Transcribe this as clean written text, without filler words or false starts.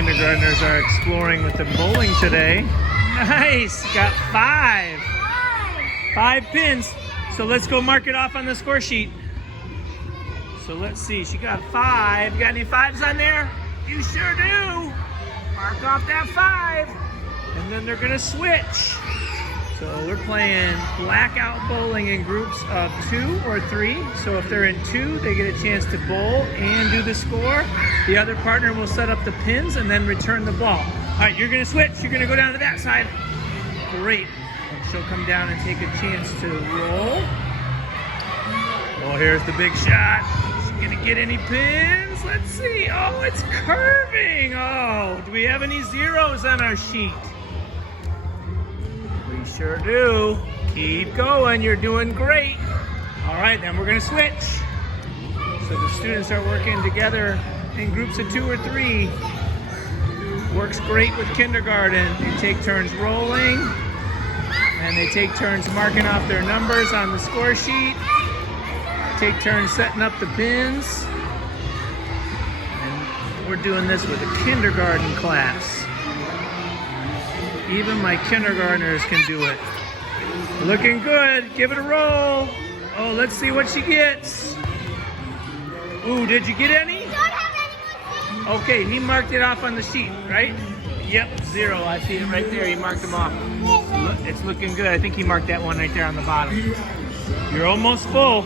kindergartners are exploring with the bowling today. Nice, got 5. 5 pins. So let's go mark it off on the score sheet. So let's see, she got 5. Got any 5s on there? You sure do. Mark off that 5. And then they're gonna switch. So we're playing Blackout Bowling in groups of 2 or 3. So if they're in 2, they get a chance to bowl and do the score. The other partner will set up the pins and then return the ball. All right, you're gonna switch. You're gonna go down to that side. Great. And she'll come down and take a chance to roll. Oh, here's the big shot. Is she gonna get any pins? Let's see. Oh, it's curving. Oh, do we have any zeros on our sheet? We sure do. Keep going. You're doing great. All right, then we're gonna switch. So the students are working together in groups of 2 or 3. Works great with kindergarten. They take turns rolling, and they take turns marking off their numbers on the score sheet. Take turns setting up the pins. And we're doing this with a kindergarten class. Even my kindergartners can do it. Looking good. Give it a roll. Oh, let's see what she gets. Ooh, did you get any? Okay, he marked it off on the sheet, right? Yep, 0. I see it right there. He marked them off. It's looking good. I think he marked that one right there on the bottom. You're almost full.